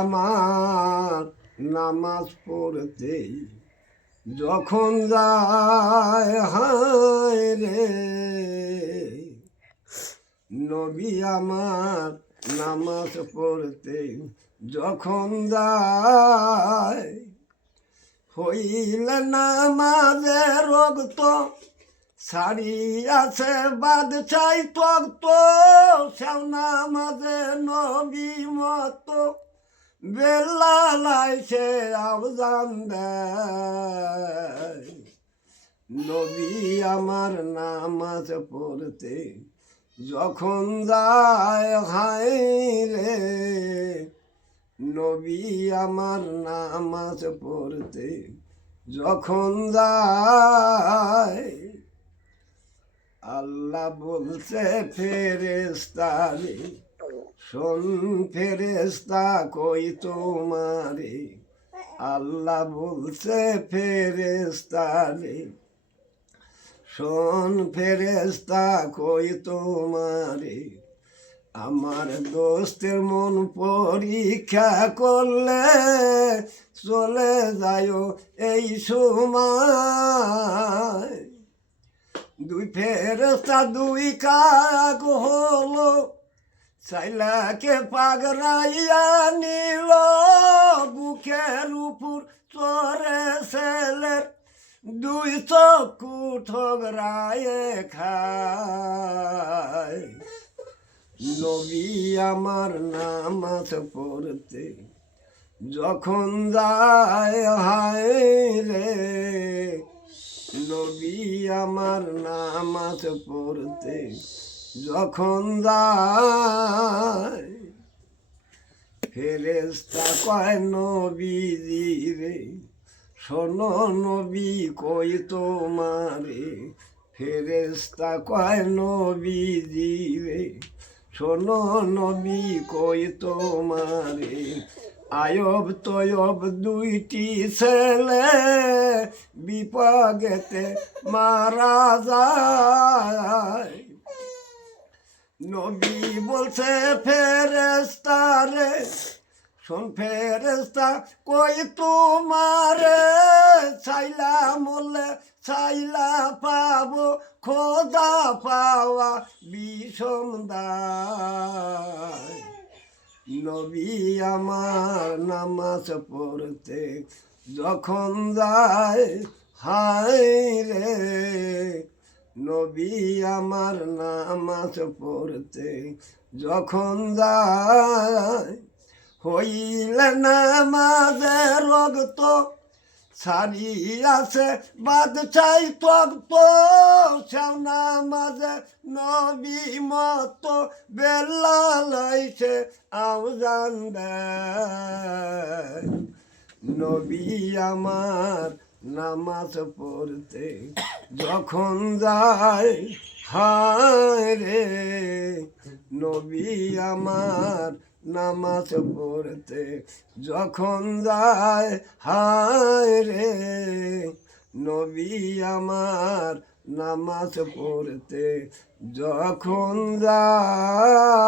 আমার নামাজ পড়তে যখন যায়, হায় রে। নবী আমার নামাজ পড়তে যখন যায়, হইলে নামাজে রোগ শাড়ি আছে বাদ চাই তোর তো সেও নামাজে নবী মত। বেলা লাইছে আবজান নবী আমার নামাজ পড়তে যখন যায় হাই রে। নবী আমার নামাজ পড়তে যখন যায় আল্লাহ বলছে ফেরেস্তারে শোন ফেরেস্তা কই তোমারে? আল্লাহ বলছে ফেরেস্তারে শোন ফেরেস্তা কই তোমারে? আমার দোস্তের মন পরীক্ষা করলে চলে যায় এই সময়। দুই ফেরস্তা দুই কাক হলো সাইলাকে পাগরাইয়া নিল, বুকের উপর চরে সেলের দুই চক্ষু ঠগরায়ে খায়। নবী আমার নামাজ পড়তে যখন যায় হায় রে নবী আমার নামাজ পড়তে যখন যায় ফেরেস্তা কয় নবী রে, শোনো নবী, কই তোমারে? ফেরেস্তা কয় নবী রে, শোনো নবী, কই তোমারে? আয়ব তয়ব দুইটি ছেলে বিপগেতে মারা যায়। নবী বলছে ফেরেস্তারে শোন ফেরেস্তা কই তোমারে? চাইলা মলে চাইলা পাবো, খোদা পাওয়া বিষম দায়। নবী আমার নামাজ পড়তে যখন যায়, হায় রে, নবী আমার নামাজ পড়তে যখন যায়, হইলে নামাজে রক্ত সারি আছে বাদ চাই তক তো সেও নামাজে নবী মতো বেলা লাইছে আউজান দেয়। নবী আমার নামাজ পড়তে যখন যায়, হায় রে, নবী আমার নামাজ পড়তে যখন যায়, হায় রে, নবী আমার নামাজ পড়তে যখন যায়।